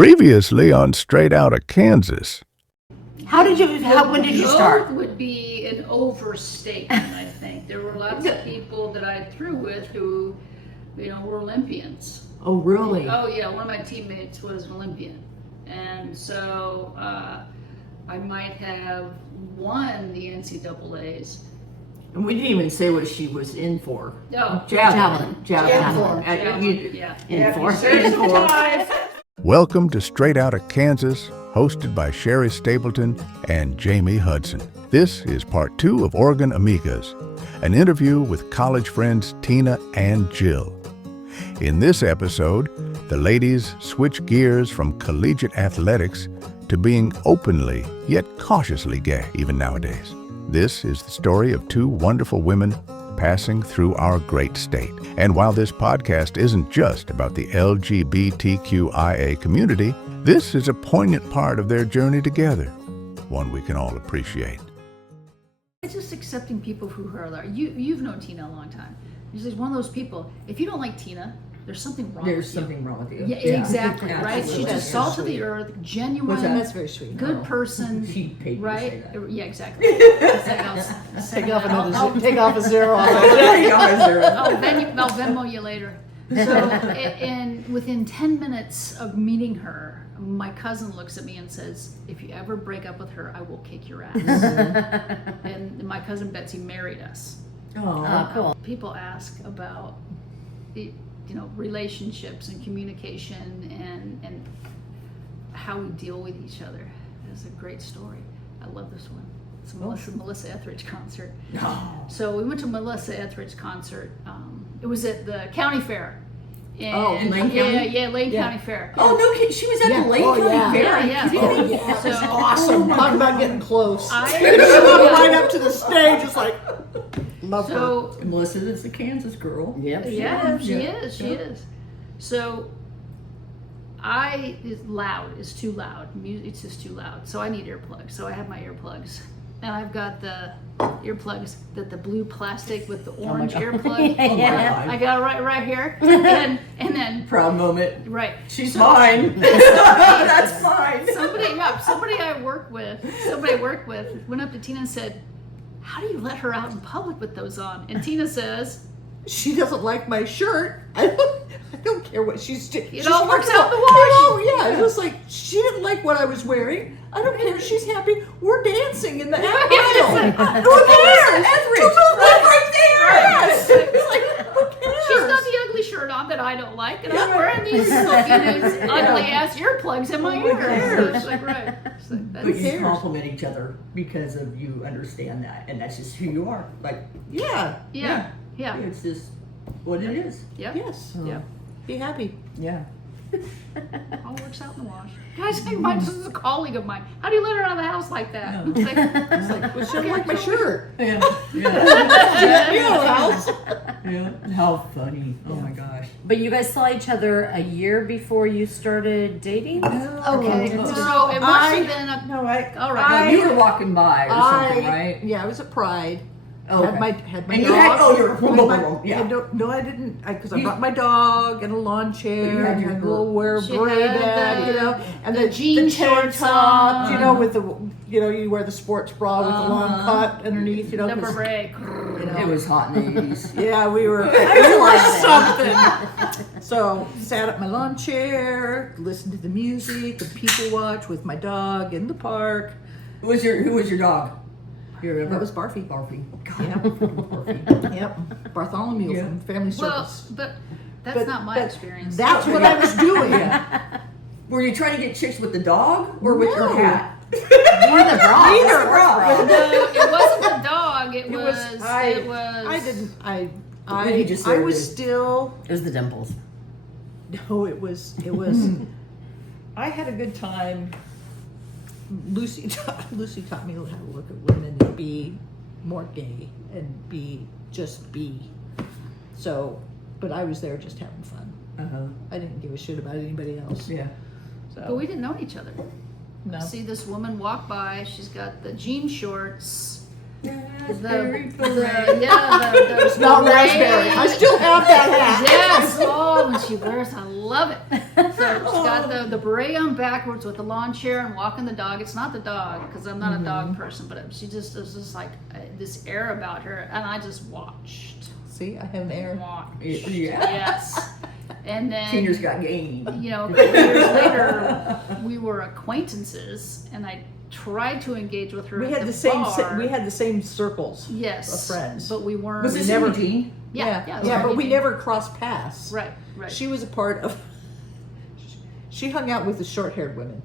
Previously on Straight Outta Kansas. When did you start? Growth would be an overstatement, I think. There were lots of people that I threw with who, were Olympians. Oh, really? Oh, yeah. One of my teammates was an Olympian. And so I might have won the NCAAs. And we didn't even say what she was in for. No. Javelin. Yeah. In for. Welcome to Straight Outta Kansas, hosted by Sherry Stapleton and Jamie Hudson. This is part 2 of Oregon Amigas, an interview with college friends Tina and Jill. In this episode, the ladies switch gears from collegiate athletics to being openly yet cautiously gay even nowadays. This is the story of two wonderful women passing through our great state. And while this podcast isn't just about the LGBTQIA community, this is a poignant part of their journey together, one we can all appreciate. It's just accepting people who are there. You've known Tina a long time. She's one of those people, if you don't like Tina, there's something wrong with you. There's something wrong with you. Yeah, exactly, right? Absolutely. She's just salt of the earth, genuine, That's very sweet. good person, She paid me to right? say that. Yeah, exactly. Take off a zero. I'll Venmo you later. So, and within 10 minutes of meeting her, my cousin looks at me and says, "If you ever break up with her, I will kick your ass." And my cousin Betsy married us. Oh, cool. People ask about relationships and communication and how we deal with each other. It's a great story. I love this one. It's a Melissa Etheridge concert. So we went to Melissa Etheridge concert. It was at the county fair. Lane County? Yeah, Lane County Fair. Oh, no kidding. She was at the Lane County Fair. Yeah. So So awesome. Talk about getting close. I- She walked right up to the stage. It's like, love her. So Melissa is a Kansas girl. yeah, she is. So it's loud. It's too loud. It's just too loud. So I need earplugs. So I have my earplugs, and I've got the earplugs the blue plastic with the orange earplug. Oh, my God. I got it right here, and then Proud moment. right. She's mine. That's mine. Somebody I work with went up to Tina and said, "How do you let her out in public with those on?" And Tina says, She doesn't like my shirt. I don't care what she's doing. It all works out in the wash. Yeah, it was like, she didn't like what I was wearing. I don't care. She's happy. We're dancing in the aisle. Who cares? Right there. Yes. It's like, who cares? "She's got the ugly shirt on that I don't like, and I'm wearing these ugly ass earplugs in my ear." So it's like, right. It's like, But that's, you compliment each other because of you understand that, and that's just who you are. Like, Yeah. yeah. it's just what it is. Yeah. Yes. Yeah. Be happy. Yeah. All works out in the wash. Guys, this is a colleague of mine. How do you let her out of the house like that? Yeah. It's like, Well, she don't like my shirt. Yeah. Yeah. How funny. Oh my gosh. But you guys saw each other a year before you started dating? okay. So it must have been a. No, All right. You were walking by or something, right? Yeah, I was at Pride. Oh, Had my and you dog. had, you're, Yeah. No, I didn't. Because I brought my dog and a lawn chair had your and a little wear She beret had bag, the- and the jean tank shorts top, on. with the, you wear the sports bra with the long cut underneath, The 'cause, beret. It was hot in the 80s. yeah, we were something. So sat at my lawn chair, listened to the music, and people watch with my dog in the park. Who was your dog? You remember? That was Barfy. Barfy. Yep. Barfy. Yep, Bartholomew Yeah. from Family Well, Circus. but that's not my experience. That's what I was doing. Were you trying to get chicks with the dog or with your No. hat? Or the bra? Neither No, it wasn't the dog. It was. I didn't. What did you just say I was it is? still. It was the dimples. No, it was. I had a good time. Lucy taught me how to look at women and be more gay and be. So, but I was there just having fun. I didn't give a shit about anybody else. Yeah. But So we didn't know each other. no. See this woman walk by. She's got the jean shorts. Raspberry the beret. It's Not raspberry. I still have that hat. Yes. Oh, when she wears a love it. So she's got the beret on backwards with the lawn chair and walking the dog. It's not the dog because I'm not a dog person, but she just is just like this air about her, and I just watched. See, I have an air. Watched. Yeah. Yes. And then Teeners got game. you know, a couple years later, we were acquaintances, and I tried to engage with her. We at had the the same. bar. We had the same circles Yes, of friends. but we weren't. Was this never- Eugene? Yeah, but we never crossed paths. Right. She was a part of. She hung out with the short-haired women.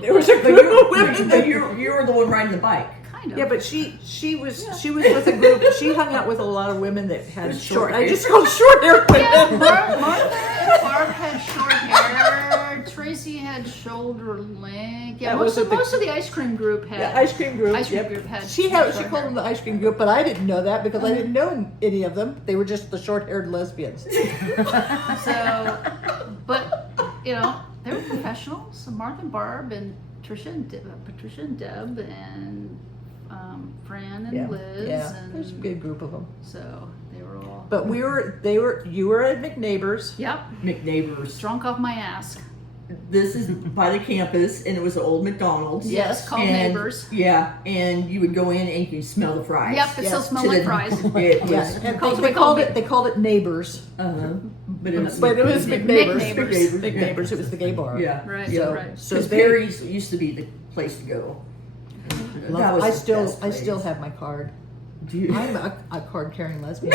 There was a But group of women that you were the one riding the bike. kind of. Yeah, but she was with a group. She hung out with a lot of women that had With short. short I hair. just called short hair Yeah, women. Barb had short hair. Tracy had shoulder length. Yeah, That most was of, the- most of the ice cream group had. Yeah, ice cream group. Ice cream yep. group had She short called hair. them the ice cream group, but I didn't know that because I didn't know any of them. They were just the short-haired lesbians. So, but you know, they were professionals. Mark and Barb and Patricia and Deb and Fran and Yeah, Liz. yeah. And There's a good group of them. So they were all. But you were at McNeighbors. Yep, McNeighbors. drunk off my ass. This is by the campus, and it was an old McDonald's. Yes, called And- Neighbors. Yeah, and you would go in and you could smell the fries. Yep, it still Yes. smells To like the- fries. It was, Yes, and Called- they called it Neighbors. but it was McNeighbors. McNeighbors. McNeighbors. It was the gay bar. Yeah. Right, Yeah. right. So Because they- Perry's used to be the place to go. That was I the still best I still place. have my card. Do you? I'm a card carrying lesbian.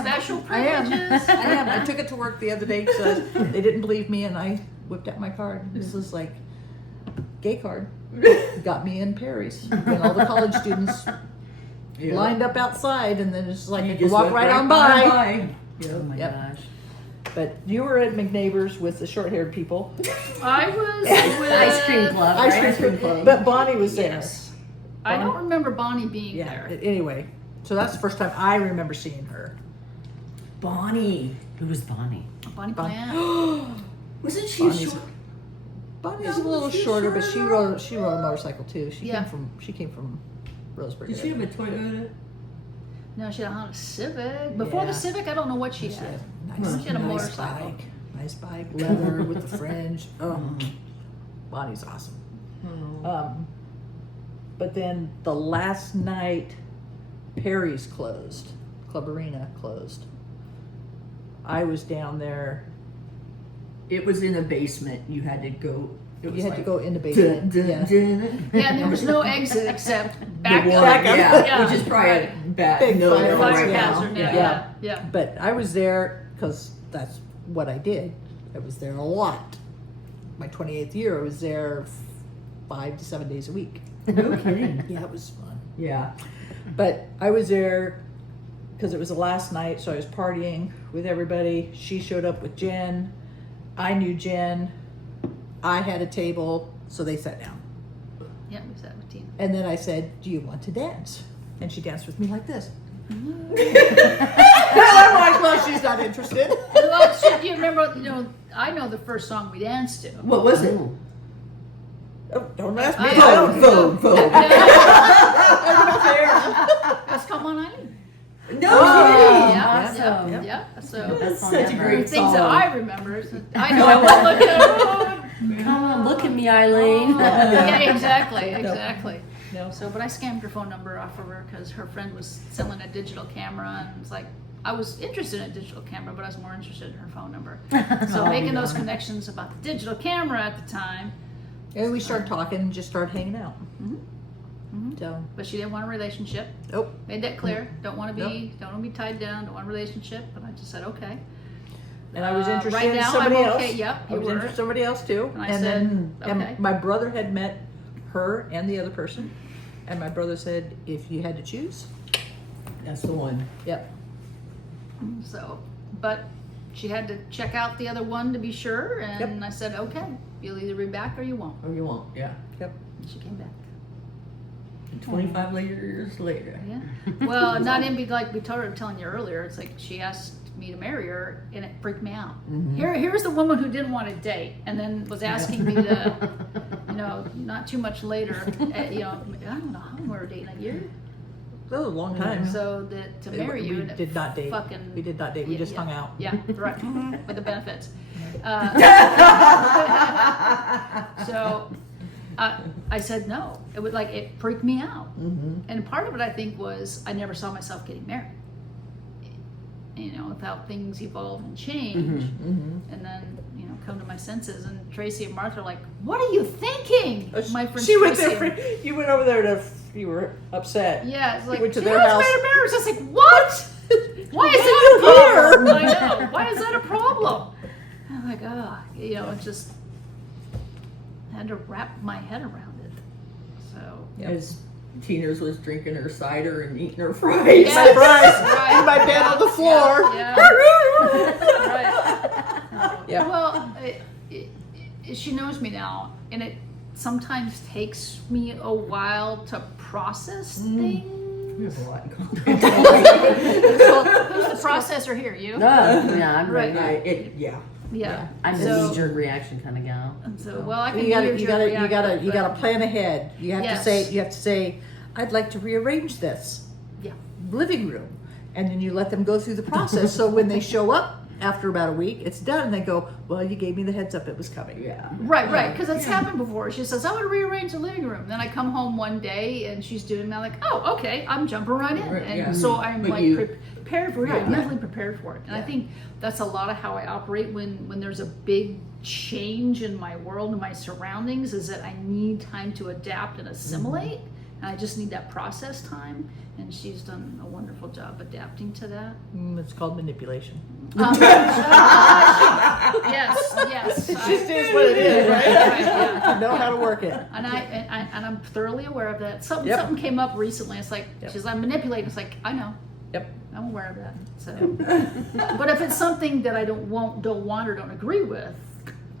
Special I am. privileges. I am. I took it to work the other day because they didn't believe me, and I whipped out my card. This was like gay card. Got me in Perry's. And all the college students Yeah. lined up outside, and then it's like You I could just walk went right on by. Yeah. Oh my Yep. gosh. But you were at McNeighbors with the short-haired people. I was with Ice cream club. Ice right? cream club. But Bonnie was there. Yes. I don't remember Bonnie being Yeah. there. Anyway, so that's the first time I remember seeing her. Bonnie. Who was Bonnie? Bonnie Plant. Wasn't she Bonnie's- short? Bonnie's No, a little she's shorter, but shorter. she rode a motorcycle too. Yeah. She came from Roseburg. Did she have a Toyota? No, she had a Honda Civic. Before Yeah. the Civic, I don't know what she She had. had She had a motorcycle. bike. Nice bike, leather with the fringe. Oh, Bonnie's awesome. But then the last night, Perry's closed. Club Arena closed. I was down there. It was in a basement. You had to go. It was You had like, to go in the dun, basement. dun, Yeah. dun. Yeah, and there was no exit except The back one, up. Back up. yeah, Yeah, which is probably right. a bad Big no fire Fire right now. hazard now. Yeah. Yeah, yeah. But I was there because that's what I did. I was there a lot. My 28th year, I was there 5 to 7 days a week. No kidding. Yeah, it was fun. Yeah. But I was there because it was the last night, so I was partying with everybody. She showed up with Jen. I knew Jen. I had a table, so they sat down. Yeah, we sat with Tina. And then I said, "Do you want to dance?" And she danced with me like this. I'm like, well, she's not interested. Well, shit, you remember, I know the first song we danced to. What was it? Oh, don't ask me. I- I don't Vogue, Vogue. It was Come On Eileen. No Oh, kidding. Yeah, awesome. yeah, yeah. So That's Such a ever. great things that song. I remember. I know I won't look at Come on, look at me, Eileen. Yeah, exactly. No. So, but I scammed her phone number off of her because her friend was selling a digital camera, and it's like I was interested in a digital camera, but I was more interested in her phone number. So making those connections about the digital camera at the time, And we started talking and just started hanging out. Mhm. So, but she didn't want a relationship. nope. Made that clear. Don't want to be tied down. Don't want a relationship. But I just said okay. And I was interested right in now, somebody I'm else. okay. Yep, I you was were. interested in somebody else too. And I and said, then okay. and my brother had met her and the other person. And my brother said, if you had to choose, That's the one. yep. So, but she had to check out the other one to be sure, and Yep. I said okay. You'll either be back or you won't. Or you won't. Yeah. Yep. And she came back. 25 years later. Yeah. Well, not in like we were telling you earlier. It's like she asked me to marry her, and it freaked me out. Here's the woman who didn't want to date, and then was asking me to, not too much later. I don't know how long we were dating, a year. That was a long time. So that to marry you, We and it did not date. Fucking, We did not date. We just hung out. Yeah, right, with the benefits. So I said no. It would it freaked me out, and part of it I think was I never saw myself getting married. Without things evolve and change, and then come to my senses. And Tracy and Martha are like, "What are you thinking?" My friend She went Tracy. there. You went over there you were upset. Yeah, it's like, went to "She their wants house." me to marry." It's like, what? Why is that a problem? I know. Why is that a problem? I'm like, it just I had to wrap my head around it. So As Tina's was drinking her cider and eating her fries. Yes, My fries right, in my bed on the floor. Yeah, right. Yeah. Well, she knows me now, and it sometimes takes me a while to process things. There's a lot in common. Who's the processor here? You? No, I'm Right. ready. Yeah. I'm a So- knee-jerk reaction kind of gal. And so, well, I can You hear gotta, your you gotta, you reaction, gotta, you but- gotta plan ahead. You have Yes. to say, I'd like to rearrange this Yeah. living room, and then you let them go through the process. So when they show up after about a week, it's done, and they go, "Well, you gave me the heads up; it was coming." Yeah. Right, because it's happened before. She says, "I want to rearrange the living room." Then I come home one day and she's doing it. I'm like, "Oh, okay." I'm jumping right in, Right, and yeah. so I'm But you- prepared for it. I'm Yeah. mentally prepared for it, and I think that's a lot of how I operate when there's a big change in my world and my surroundings. Is that I need time to adapt and assimilate, and I just need that process time. And she's done a wonderful job adapting to that. It's called manipulation. Yes. It just is what it is, right? Yeah. You know how to work it. And I'm thoroughly aware of that. Something Yep. something came up recently. It's like Yep. she's like manipulating. It's like I know. Yep. I'm aware of that. So, but if it's something that I don't want or don't agree with,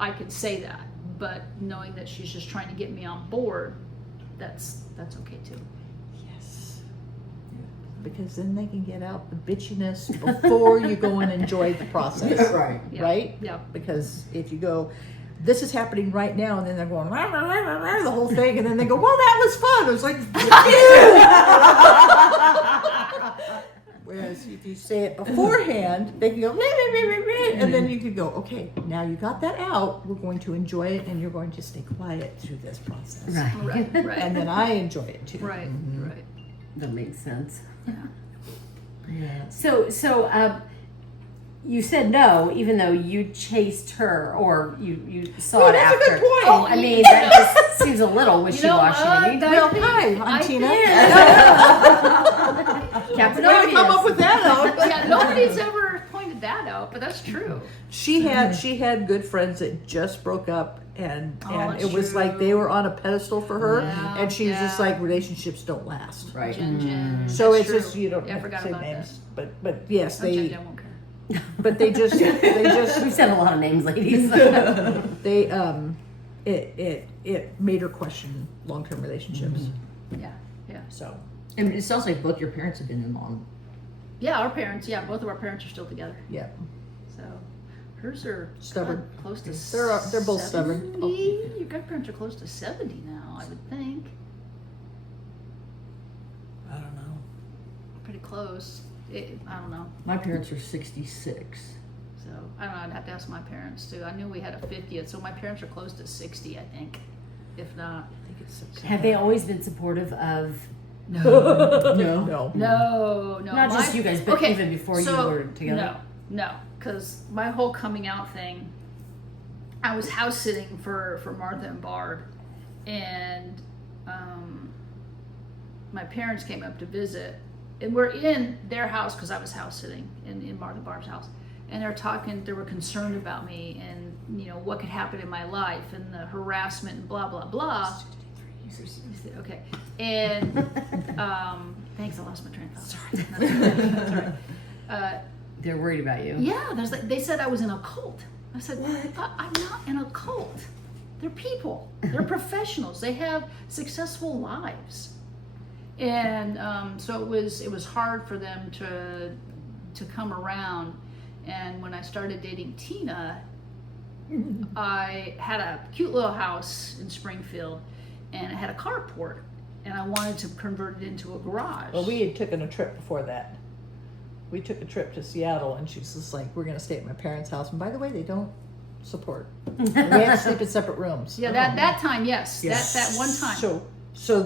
I could say that. But knowing that she's just trying to get me on board, that's okay too. Yes. Because then they can get out the bitchiness before you go and enjoy the process. Right. Yeah. Right? Yeah. Because if you go, this is happening right now, and then they're going, rah, rah, rah, rah, rah, the whole thing, and then they go, well, that was fun. It was like, whereas if you say it beforehand, they can go, rah, rah, rah, rah, rah, and then you could go, okay, now you got that out. We're going to enjoy it, and you're going to stay quiet through this process. Right. Right. And then I enjoy it too. Right. Right. That makes sense. Yeah. Yeah. So, you said no, even though you chased her, or you saw Well, it that's a after. good point. Oh, I mean, that just seems a little wishy-washy to me. Well, hi, I'm I Tina. Captain Way to come Obvious. up with that out. Yeah. Nobody's ever pointed that out, but that's true. She had good friends that just broke up, and that's it was true. like they were on a pedestal for her, Yeah, and she was just yeah. like, relationships don't last. Right. Jen. So That's it's just true. you don't Yeah, I have to forgot say about names, that. but yes, Oh, Jen, they Jen won't care. but they just We said a lot of names, ladies. they it made her question long-term relationships. Yeah. So And it sounds like both your parents have been in long. Yeah, our parents. Yeah, both of our parents are still together. yeah, So hers are Stubborn. God, close to. They're both stubborn. 70? Your godparents are close to 70 now, I would think. I don't know. Pretty close. I don't know. My parents are 66. So I don't know. I'd have to ask my parents too. I knew we had a 50th, so my parents are close to 60, I think, if not. I think it's 6. Have they always been supportive of No. No. No. not just you guys, but even before you were together? No, because my whole coming out thing, I was house sitting for Martha and Barb, and my parents came up to visit, and we're in their house because I was house sitting in Martha and Barb's house, and they're talking. They were concerned about me and what could happen in my life and the harassment and blah blah blah. Okay, and thanks. I lost my train of thought. Sorry. They're worried about you. Yeah, they said I was in a cult. I said, I'm not in a cult. They're people. They're professionals. They have successful lives, and so it was hard for them to come around. And when I started dating Tina, I had a cute little house in Springfield, and it had a carport. and I wanted to convert it into a garage. Well, we had taken a trip before that. We took a trip to Seattle, and she's just like, we're going to stay at my parents' house. And by the way, they don't support. We have to sleep in separate rooms. Yeah, that time, yes. Yes. That one time. So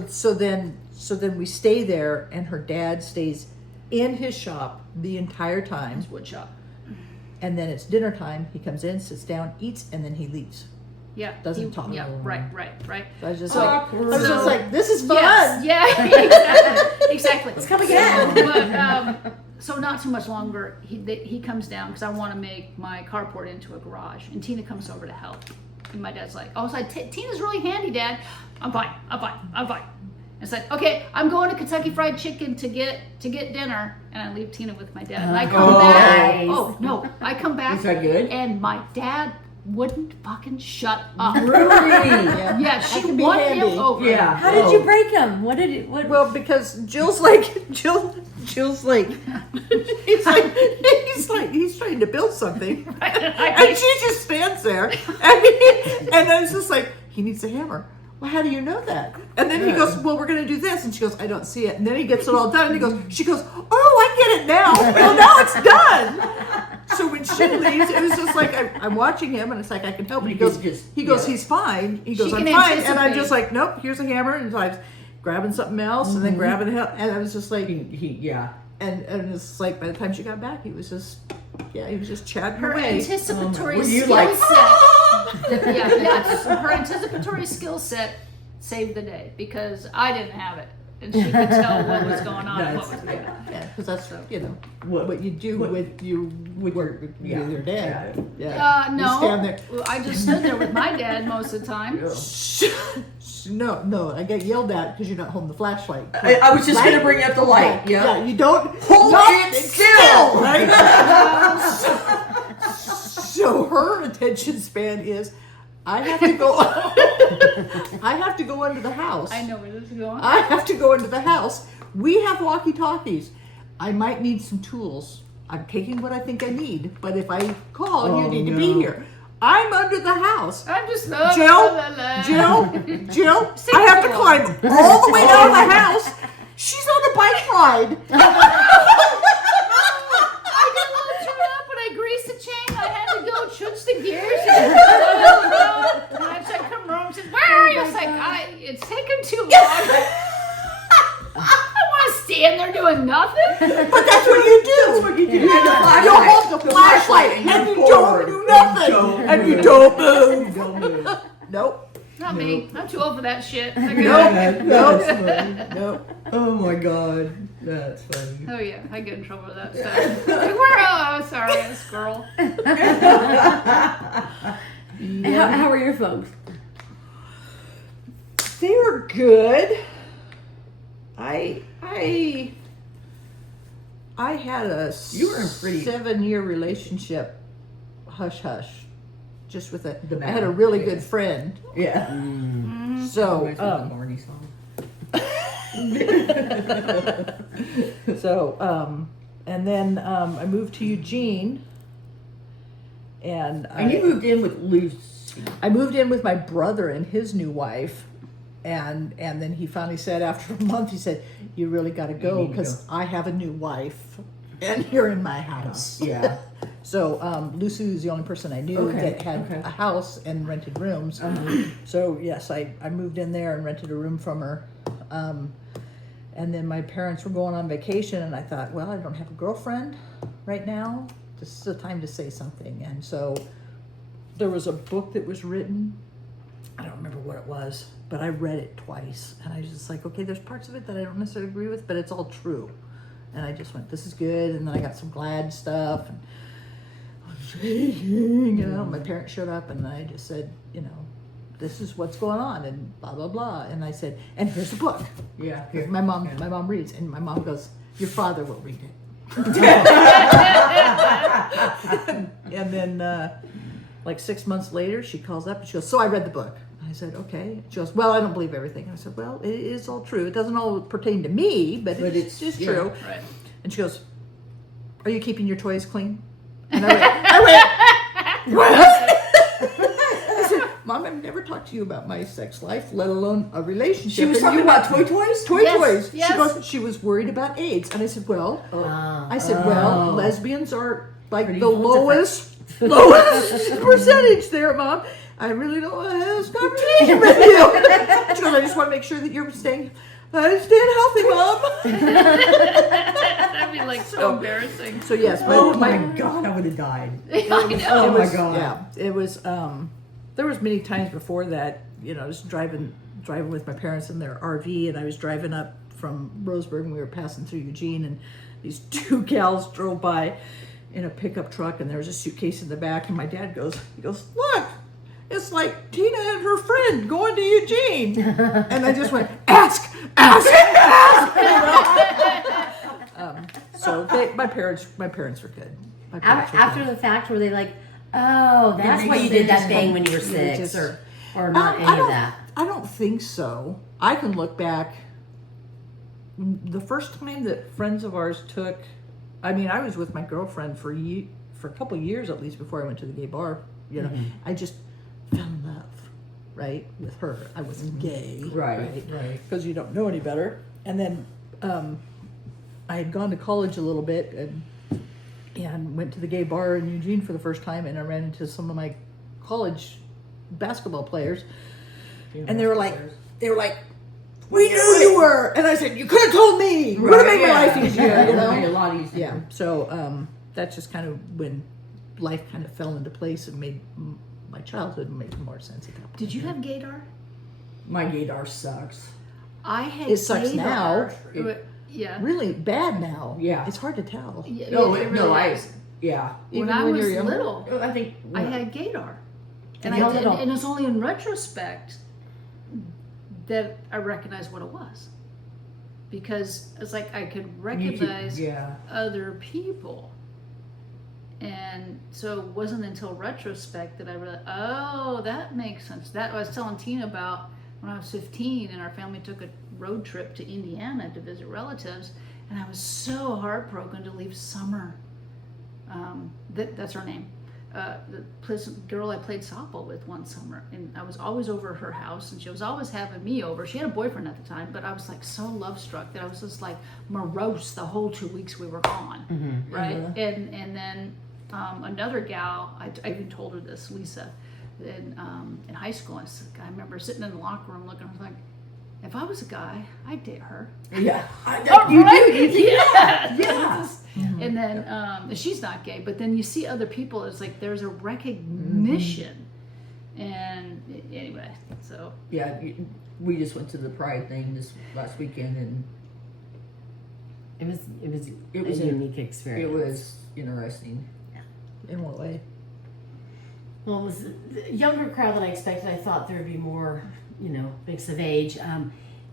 then we stay there, and her dad stays in his shop the entire time. Wood shop. And then it's dinner time. He comes in, sits down, eats, and then he leaves. Yeah. Doesn't talk. Yeah, right. So I was just Awkward. like, this is fun. Yes, yeah, exactly. Let's come again. So not too much longer, he comes down because I want to make my carport into a garage, and Tina comes over to help. And my dad's like, "Oh, so Tina's really handy, Dad. I'm fine. It's like, okay, I'm going to Kentucky Fried Chicken to get dinner, and I leave Tina with my dad. And I come back. nice. Oh no, I come back. Is that good? And my dad wouldn't fucking shut up. Really? Yeah, she can be won handy. him over. Yeah. How did you break him? What did it? What? Well, because Jill's like, he's trying to build something, and she just stands there, and then it's just like, he needs a hammer. Well, how do you know that? And then he goes, well, we're going to do this, and she goes, I don't see it. And then he gets it all done, and she goes, oh, I get it now. Well, now it's done. So when she leaves, it was just like I'm watching him, and it's like I can help. And he goes, he's fine. He goes, She I'm can fine, and I'm anticipate. just like, nope, here's a hammer, and so I'm grabbing something else, and then grabbing it, and I was just like, Yeah. and it's like by the time she got back, he was just chatting Her away. anticipatory Were you skill like, set. Her anticipatory skill set saved the day because I didn't have it, and she could tell what was going on. And what was going on. Yeah, because that's What- what you do what- with your dad. Yeah. You No, stand there. I just stood there with my dad most of the time. No, I get yelled at because you're not holding the flashlight. I was just going to bring up the light. Yeah, you don't Hold not it still. right? So her attention span is, I have to go. I have to go into the house. I know where this is going. I have to go into the house. We have walkie-talkies. I might need some tools. I'm taking what I think I need, but if I call, you need to be here. I'm under the house. I'm just Jill, I have to climb all the way down the house. She's on a bike ride. I got a little turned up when I greased the chain. I had to go chunch the gears. And I said, come home. She said, where are you? I was like, it's taking too long. I want to stand there doing nothing. But that's what you do. That's what you do. You hold the flashlight and you don't do nothing. And you don't move. Don't move. Nope. Not me. I'm too old for that shit. That's funny. Nope. Oh my god. That's funny. Oh yeah, I get in trouble with that stuff. Like, oh, sorry, I'm a squirrel. And how are your folks? They were good. I had a You were in pretty- 7-year relationship, hush hush, just with a. The I had a man. really good friend. Yeah. So Reminds me of the Barney song. and then I moved to Eugene, and And you moved in with Lucy. I moved in with my brother and his new wife, and then he finally said after a month, he said, "You really got to go need to because I have a new wife, and you're in my house." Yeah. So Lucy was the only person I knew Okay, that had okay. a house and rented rooms. So yes, I moved in there and rented a room from her. And then my parents were going on vacation, and I thought, well, I don't have a girlfriend right now. This is the time to say something. And so there was a book that was written. I don't remember what it was, but I read it twice. And I was just like, okay, there's parts of it that I don't necessarily agree with, but it's all true. And I just went, this is good. And then I got some Glad stuff. And my parents showed up, and I just said, this is what's going on, and blah blah blah. And I said, and here's the book. Yeah. My mom reads, and my mom goes, your father will read it. And then like 6 months later, she calls up and she goes, so I read the book. I said, okay. She goes, well, I don't believe everything. And I said, well, it is all true. It doesn't all pertain to me, but it's just true. Right. And she goes, are you keeping your toys clean? And I went, what? I said, Mom, I've never talked to you about my sex life, let alone a relationship. She was And talking you about went, toy toys? Toy Yes, toys. yes. She goes, she was worried about AIDS. And I said, well, lesbians are like Pretty the different. lowest percentage there, Mom. I really don't want to have this conversation with you. She goes, I just want to make sure that you're staying healthy, Mom. That'd be like so embarrassing. So yes, Oh my God, I would have died. Oh my God. Yeah, it was. There was many times before that, I was driving with my parents in their RV, and I was driving up from Roseburg, and we were passing through Eugene, and these two gals drove by in a pickup truck, and there was a suitcase in the back, and my dad goes, look, it's like Tina and her friend going to Eugene, and I just went, ask. So my parents were good. My parents were After good. the fact, were they like, oh, that's why you did that thing when you were Yeah, 6, just- or not any of that? I don't think so. I can look back. The first time that friends of ours took, I was with my girlfriend for a couple of years at least before I went to the gay bar. I just fell in love, right, with her. I wasn't gay, Right. because you don't know any better. And then I had gone to college a little bit and went to the gay bar in Eugene for the first time, and I ran into some of my college basketball players, and they were like, we knew you were, and I said, you could have told me. Would have made my life easier, It would have made it a lot easier. Yeah. So that's just kind of when life kind of fell into place and made my childhood make more sense. Did you have gaydar? My gaydar sucks. I had It sucks now. Yeah. Really bad now. Yeah. It's hard to tell. Yeah, No, it really is. yeah. When Even I when was you're younger? little, I think I had gaydar. And How little? and it's only in retrospect that I recognize what it was. Because it's like I could recognize other people. And so it wasn't until retrospect that I realized, oh, that makes sense. That I was telling Tina about when I was 15 and our family took a road trip to Indiana to visit relatives, and I was so heartbroken to leave Summer. That's her name. The girl I played softball with one summer, and I was always over at her house, and she was always having me over. She had a boyfriend at the time, but I was like so love struck that I was just like morose the whole 2 weeks we were gone, right? And then another gal, I even told her this, Lisa, in high school. I remember sitting in the locker room looking. I was like, if I was a guy, I'd date her. Yeah. You do. do. Yeah. Yeah. And then she's not gay, but then you see other people. It's like there's a recognition, and anyway, so Yeah. We just went to the Pride thing this last weekend, and It was It was a a- unique experience. it was interesting. In what way? Well, it was a younger crowd than I expected. I thought there would be more, mix of age.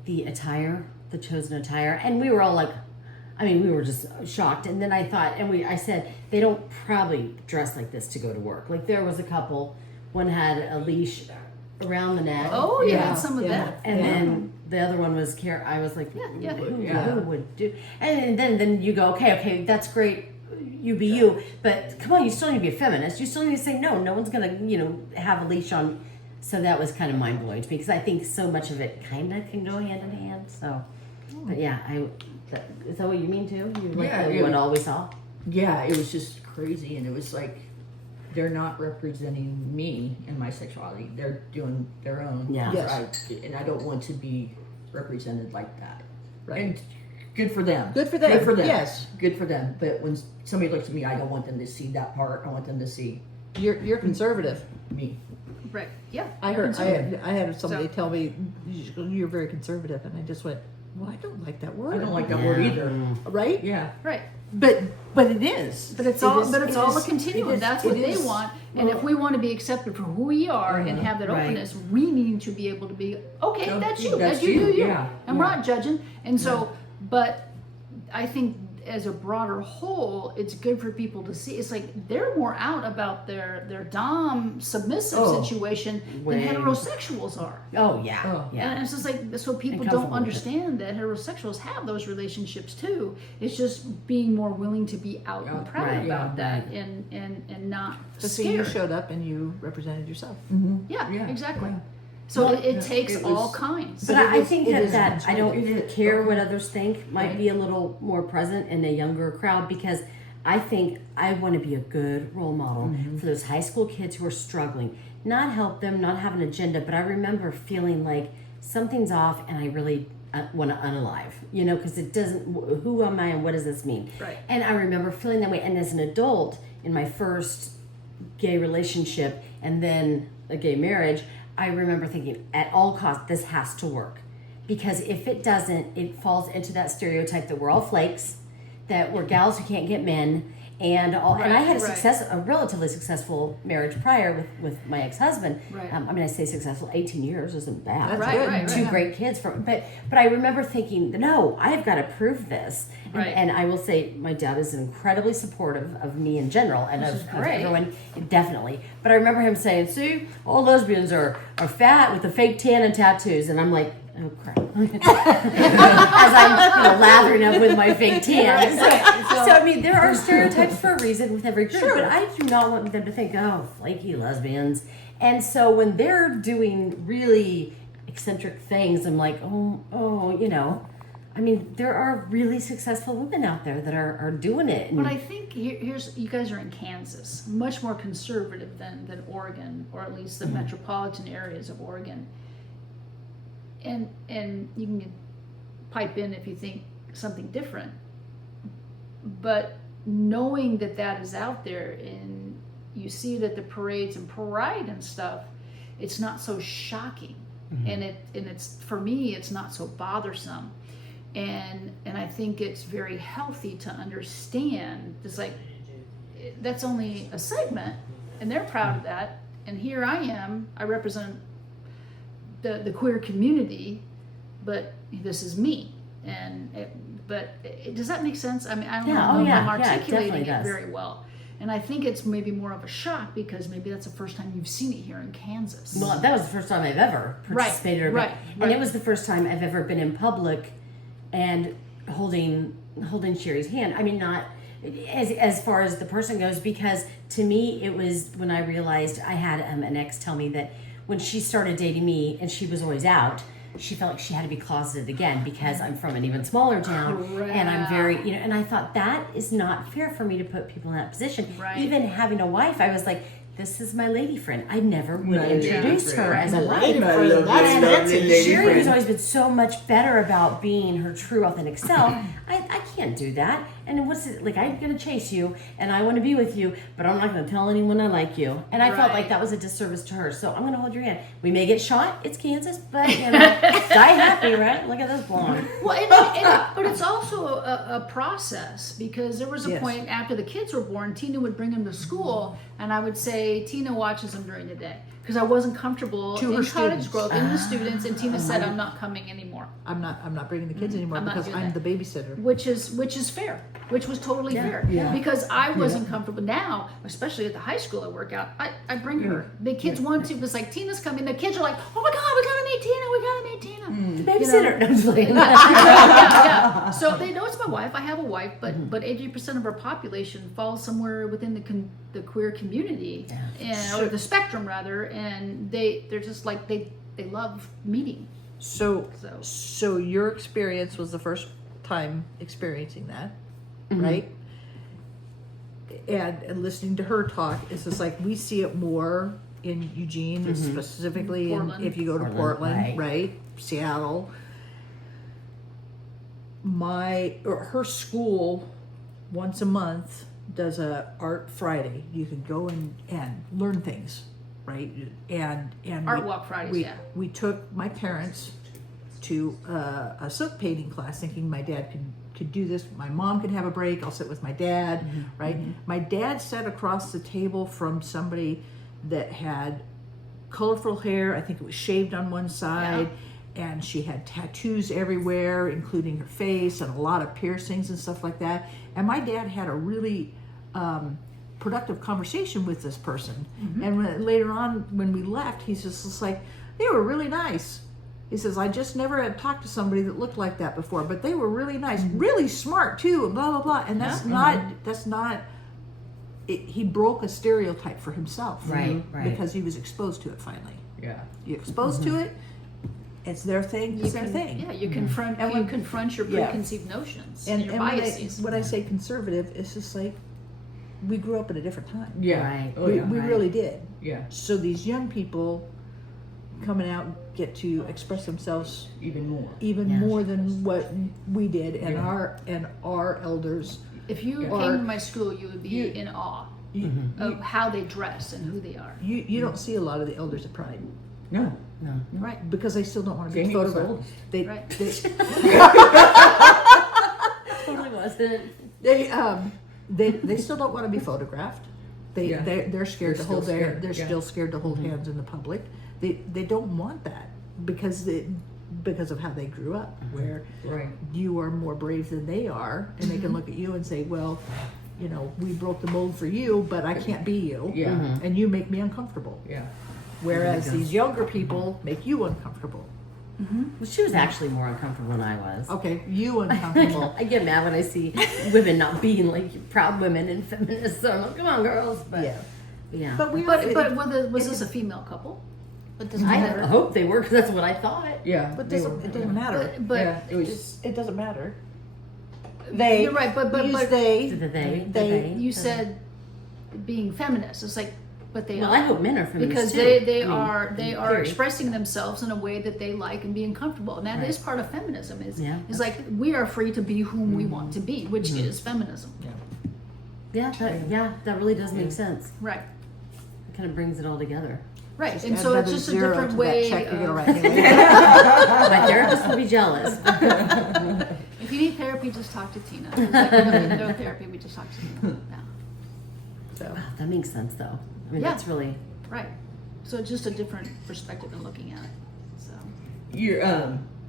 The attire, the chosen attire, and we were all like, we were just shocked. And then I thought, I said, they don't probably dress like this to go to work. Like there was a couple, one had a leash around the neck. you had some of that. And then the other one was I was like, Yeah. who would do? And then you go, okay, that's great. You be you, but come on, you still need to be a feminist. You still need to say no one's gonna, have a leash on. So that was kind of mind blowing to me because I think so much of it kind of can go hand in hand. So, but yeah, is that what you mean too? You like what all we saw? Yeah, it was just crazy, and it was like they're not representing me and my sexuality. They're doing their own. Yeah. Yes. And I don't want to be represented like that. Right. And good for them. Good for them. Good for them. Yes. Good for them. But when somebody looks at me, I don't want them to see that part. I want them to see You're conservative. me. Right. Yeah. I heard. I had somebody So- tell me you're very conservative, and I just went, well, I don't like that word. I don't like that word either. Right? Yeah. Right. But it is. But it's It all is- but it's it all a is- continuum. it is- That's what it they is- want. And if we want to be accepted for who we are and have that Right. openness, we need to be able to be okay. No, That's you. that's You do you. you. Yeah. And we're not judging. And so, but I think as a broader whole, it's good for people to see. It's like they're more out about their dom submissive situation than Way. heterosexuals are. Oh yeah, Oh. yeah. And it's just like, so people And don't comfortable with it. understand that heterosexuals have those relationships too. It's just being more willing to be out and proud Right, about yeah, that and not But so you scared. showed up and you represented yourself. Yeah, Yeah, exactly. yeah. So Well, it yeah, takes it all was- kinds. But But it I is- think it that, is that much I don't more- it is- care what others think might Right. be a little more present in a younger crowd, because I think I want to be a good role model for those high school kids who are struggling. Not help them, not have an agenda, but I remember feeling like something's off and I really want to unalive, because it doesn't, who am I and what does this mean? Right. And I remember feeling that way. And as an adult, in my first gay relationship and then a gay marriage, I remember thinking, at all costs, this has to work. Because if it doesn't, it falls into that stereotype that we're all flakes, that we're gals who can't get men, and all. And I had a relatively successful marriage prior with my ex-husband. Right. I say successful, 18 years isn't bad. That's Right, good. right, Two right. great kids but I remember thinking, no, I've got to prove this. Right. And I will say my dad is incredibly supportive of me in general and Which is of great. everyone, definitely. But I remember him saying, see, all lesbians are fat with a fake tan and tattoos. And I'm like, oh crap. As I'm lathering up with my fake tan. So I mean, there are stereotypes for a reason with every group, but I do not want them to think, oh, flaky lesbians. And so when they're doing really eccentric things, I'm like, I mean, there are really successful women out there that are doing it. And But I think here's, you guys are in Kansas, much more conservative than Oregon, or at least the metropolitan areas of Oregon. And you can pipe in if you think something different. But knowing that is out there, and you see it at the parades and pride and stuff, it's not so shocking. And it's, for me, it's not so bothersome. And I think it's very healthy to understand, it's like, that's only a segment, and they're proud of that. And here I am, I represent the queer community, but this is me. Does that make sense? I mean, I don't know if I'm articulating it very well. And I think it's maybe more of a shock because maybe that's the first time you've seen it here in Kansas. well, that was the first time I've ever participated. Right. And it was the first time I've ever been in public and holding Sherry's hand. I mean, not as far as the person goes, because to me it was when I realized I had an ex tell me that when she started dating me and she was always out, she felt like she had to be closeted again because I'm from an even smaller town. Correct. And I'm very, and I thought that is not fair for me to put people in that position. Right. Even having a wife, I was like, this is my lady friend. I never would Lady introduce friend. her as a wife. Lady friend, And that's it. Sherry has always been so much better about being her true, authentic self. I can't do that. And what's it like? I'm gonna chase you, and I want to be with you, but I'm not gonna tell anyone I like you. And I felt Right. like that was a disservice to her. So I'm gonna hold your hand. We may get shot. It's Kansas, but die happy, right? Look at this blonde. Well, but it's also a process, because there was a Yes. point after the kids were born, Tina would bring them to school, and I would say, Tina watches them during the day. Because I wasn't comfortable To in her Cottage students. Grove, in the students, and Tina said, I'm not coming anymore. I'm not bringing the kids anymore I'm not because doing I'm that. the babysitter. Which is fair, which was totally fair. Yeah. Because I wasn't comfortable. Now, especially at the high school I work out, I bring her. The kids want to, it's like, Tina's coming. The kids are like, oh my God, we gotta meet Tina. The babysitter. No, I'm just playing. Yeah. So they know it's my wife. I have a wife, but 80% of our population falls somewhere within the queer community, or the spectrum rather, and they're just like they love meeting. So your experience was the first time experiencing that, right? And listening to her talk, it's just like we see it more in Eugene, specifically Portland. if you go to Portland, right? Seattle. Her school once a month does a art Friday. You can go and learn things, right? And Art walk Fridays, we took my parents to a silk painting class, thinking my dad could do this. My mom could have a break. I'll sit with my dad, right? My dad sat across the table from somebody that had colorful hair. I think it was shaved on one side, and she had tattoos everywhere, including her face and a lot of piercings and stuff like that. And my dad had a really productive conversation with this person. And later on, when we left, he's just like, they were really nice. He says, I just never had talked to somebody that looked like that before, but they were really nice, really smart too, and blah, blah, blah. And that's not, he broke a stereotype for himself. Right. Because he was exposed to it finally. Yeah. You're exposed to it, it's their thing, it's their thing. Yeah, you confront And you when- confront your Yeah. preconceived notions And, your and biases. when I say conservative, it's just like, we grew up at a different time. Yeah. Right. Oh, we yeah. we really did. Yeah. So these young people coming out get to express themselves Even more. even Yeah. more than what we did, and Yeah. our elders. If you Or- came to my school, you would be You- in awe You, of how they dress and who they are. you don't see a lot of the elders at Pride No. No. Right. because they still don't want to be Jamie was photographed. oldest. They, Right. Totally wasn't. they still don't want to be photographed. Yeah. They're scared They're to hold still their scared, they're yeah. still scared to hold hands in the public. They don't want that because of how they grew up, where Right. you are more brave than they are, and they can look at you and say, well, you know, we broke the mold for you, but I can't be you, Yeah. and you make me uncomfortable. Yeah. Whereas these younger people make you uncomfortable. Well, she was actually more uncomfortable than I was. Okay, you uncomfortable. I get mad when I see women not being like proud women and feminists. So I'm like, come on, girls. But Yeah. yeah. But we But was this a female couple? But doesn't I matter. hope they were because that's what I thought. Yeah. But they doesn't, were- it doesn't matter. But Yeah, it was It doesn't matter. They. you're right. But we use but they. They. you said being feminist. It's like, but they Well, are. I hope men are feminists Because too. they I mean, are period. expressing themselves in a way that they like and being comfortable, and that is Right. part of feminism. Is Yeah. like we are free to be whom we want to be, which is feminism. Yeah, that really does make sense. Right, It kind of brings it all together. right. Just And add so it's another just a zero different to way. that check you're gonna Of, write me later. My therapist will be jealous. if you need therapy, just talk to Tina. It's like, no therapy, we just talk to Tina. Yeah. So That makes sense, though. I mean, Yeah. that's really. Right. So it's just a different perspective in looking at it. So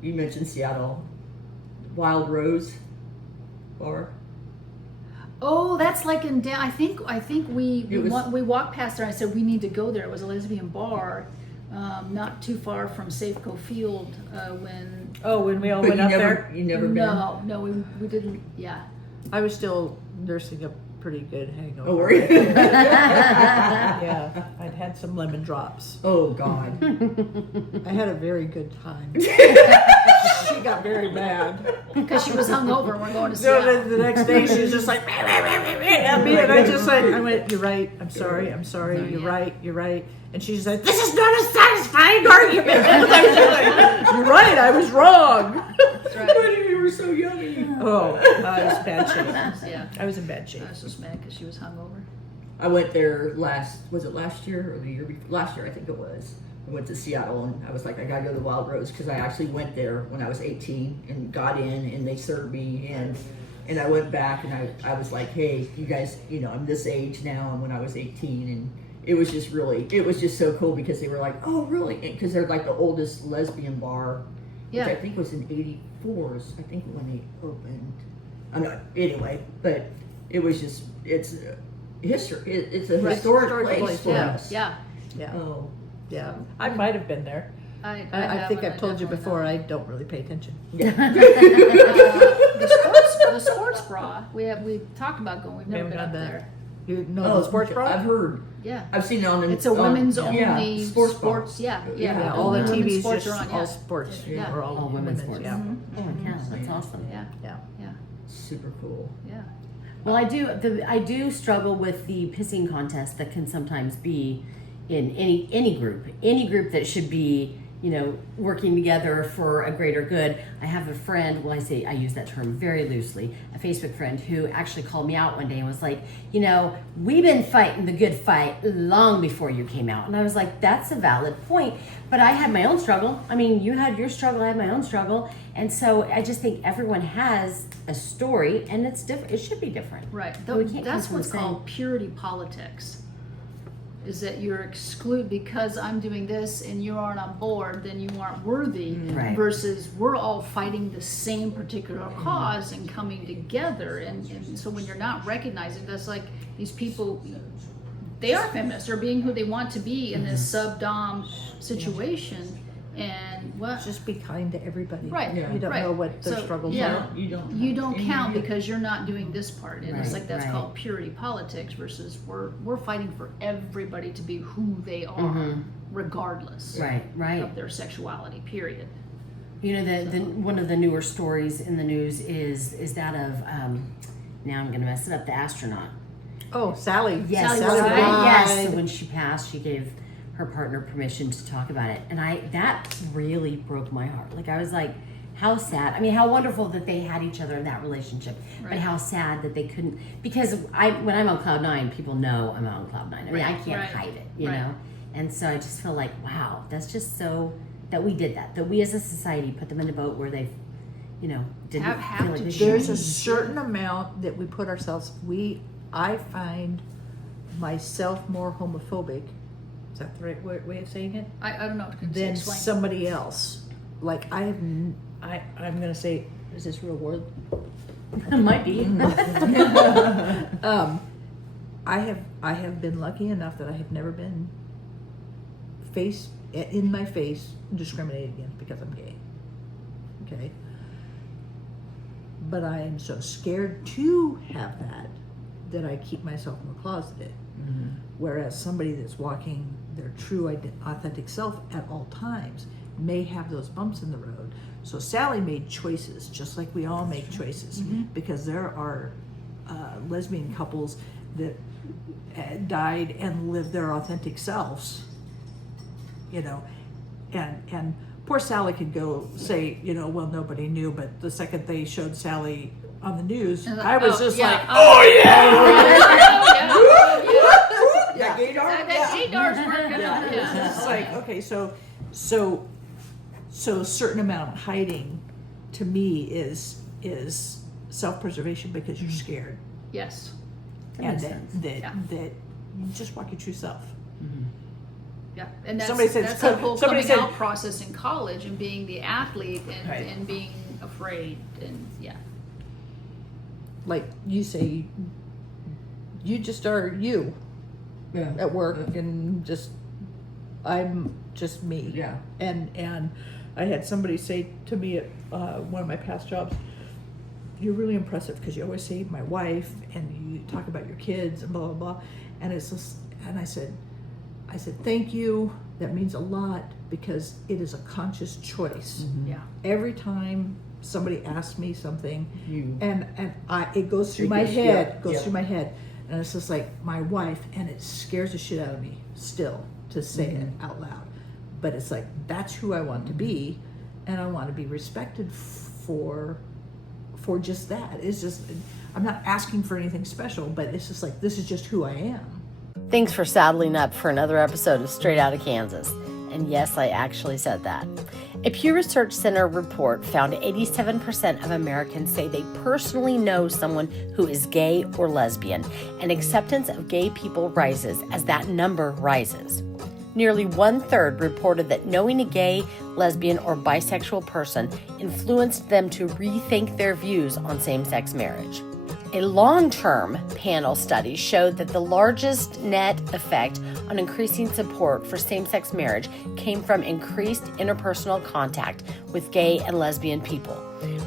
you mentioned Seattle, Wild Rose Bar. oh, that's like in down. I think we It was- we walked past there. I said we need to go there. It was a lesbian bar, not too far from Safeco Field. When when we all But you never been. no, we didn't. Yeah. I was still nursing a pretty good hangover. Oh, were you? Yeah, I'd had some lemon drops. Oh God. I had a very good time. She got very mad. Because she was hungover and we're going to So Seattle. the next day she was just like at me, and I went, "You're right. I'm sorry. You're right." And she's like, "This is not a satisfying argument." You're right. I was wrong. That's right. But you were so yummy. Oh, I was in bad shape. Yeah. I was in bad shape. I was just mad because she was hungover. I went there was it last year or the year before? Last year, I think it was. I went to Seattle and I was like, I gotta go to the Wild Rose because I actually went there when I was 18 and got in and they served me and I went back and I was like, hey, you guys, you know, I'm this age now and when I was 18 and it was just so cool because they were like, oh really? Because they're like the oldest lesbian bar, Yeah. which I think was in '84s. I think when they opened. I'm not anyway, but it was just it's history. It's a Right. historic Historic place place, for Yeah. us. Yeah. Yeah, Oh, yeah. I might have been there. I think haven't, I've told you definitely before. not. I don't really pay attention. The sports bra. We talked about going. We've never haven't been done up that. there. You know the sports bra? I've heard. Yeah. I've seen it on. It's a women's yeah, only sports. bar. Yeah. Yeah, all the women's TVs sports just are on. all Yeah. sports. Yeah. Or all women's women's. sports. Yeah, Oh my gosh, that's awesome. Yeah. yeah. Yeah. Super cool. Yeah. Well, I do struggle with the pissing contest that can sometimes be in any group that should be, you know, working together for a greater good. I have a friend, well, I use that term very loosely, a Facebook friend who actually called me out one day and was like, you know, we've been fighting the good fight long before you came out. And I was like, that's a valid point. But I had my own struggle. I mean, you had your struggle, I had my own struggle. And so I just think everyone has a story and it's different. It should be different. Right. We can't That's come from what's the same. called purity politics. is that you're excluded because I'm doing this and you aren't on board, then you aren't worthy. Right. Versus we're all fighting the same particular cause and coming together. And so when you're not recognizing, that's like these people, they are feminists, they're being who they want to be in this sub-dom situation. And what? Just be kind to everybody. Right. Yeah. You don't Right. know what their So, struggles yeah. are. You don't count because you're not doing this part, and it's Right, like that's right. called purity politics. Versus we're fighting for everybody to be who they are, regardless Right. of their sexuality. Period. You know, the one of the newer stories in the news is that of now I'm going to mess it up. The astronaut. Oh, Sally. Yes, Sally Sally Ride. Ride. Yes. So when she passed, she gave her partner permission to talk about it, and that really broke my heart. Like I was like, how sad. I mean, how wonderful that they had each other in that relationship, but Right. how sad that they couldn't. Because when I'm on cloud nine, people know I'm on cloud nine. I mean, I can't Right. hide it, you Right. know. And so I just feel like, wow, that's just so that we did that. That we as a society put them in a boat where they, didn't Have feel like to they choose. should. There's a certain amount that we put ourselves. I find myself more homophobic. Is that the right way of saying it? I don't know. Than Explain. somebody else. Like I'm gonna say, is this real word? It might be. I have been lucky enough that I have never been in my face discriminated against because I'm gay. Okay. But I am so scared to have that I keep myself more closeted. Whereas somebody that's walking their true authentic self at all times may have those bumps in the road. So Sally made choices, just like we all make choices, because there are lesbian couples that died and lived their authentic selves, and poor Sally could go say, well, nobody knew, but the second they showed Sally on the news, I was just like, Yeah, gaydar. That gaydar's working. Yeah. it's like, okay, so a certain amount of hiding to me is self-preservation because you're scared. Yes. And makes that sense. that you just walk your true self. Yeah, and that's Somebody says- that's the whole somebody coming said- out process in college and being the athlete and, Right. and being afraid and Like you say, you just are you Yeah. at work, and I'm just me. Yeah. And I had somebody say to me at one of my past jobs, "You're really impressive because you always say my wife and you talk about your kids and blah blah blah." And it's just, and I said, thank you. That means a lot because it is a conscious choice. yeah. Every time somebody asks me something, You. and it goes through It my goes- head, yeah, goes yeah. through my head, and it's just like my wife, and it scares the shit out of me still to say it out loud. But it's like that's who I want to be, and I want to be respected for just that. It's just, I'm not asking for anything special, but it's just like this is just who I am. Thanks for saddling up for another episode of Straight Outta Kansas. And yes, I actually said that. A Pew Research Center report found 87% of Americans say they personally know someone who is gay or lesbian, and acceptance of gay people rises as that number rises. Nearly 1/3 reported that knowing a gay, lesbian, or bisexual person influenced them to rethink their views on same-sex marriage. A long-term panel study showed that the largest net effect on increasing support for same-sex marriage came from increased interpersonal contact with gay and lesbian people,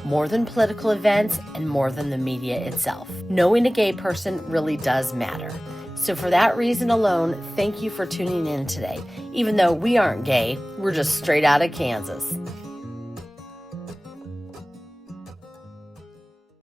more than political events and more than the media itself. Knowing a gay person really does matter. So for that reason alone, thank you for tuning in today. Even though we aren't gay, we're just straight out of Kansas.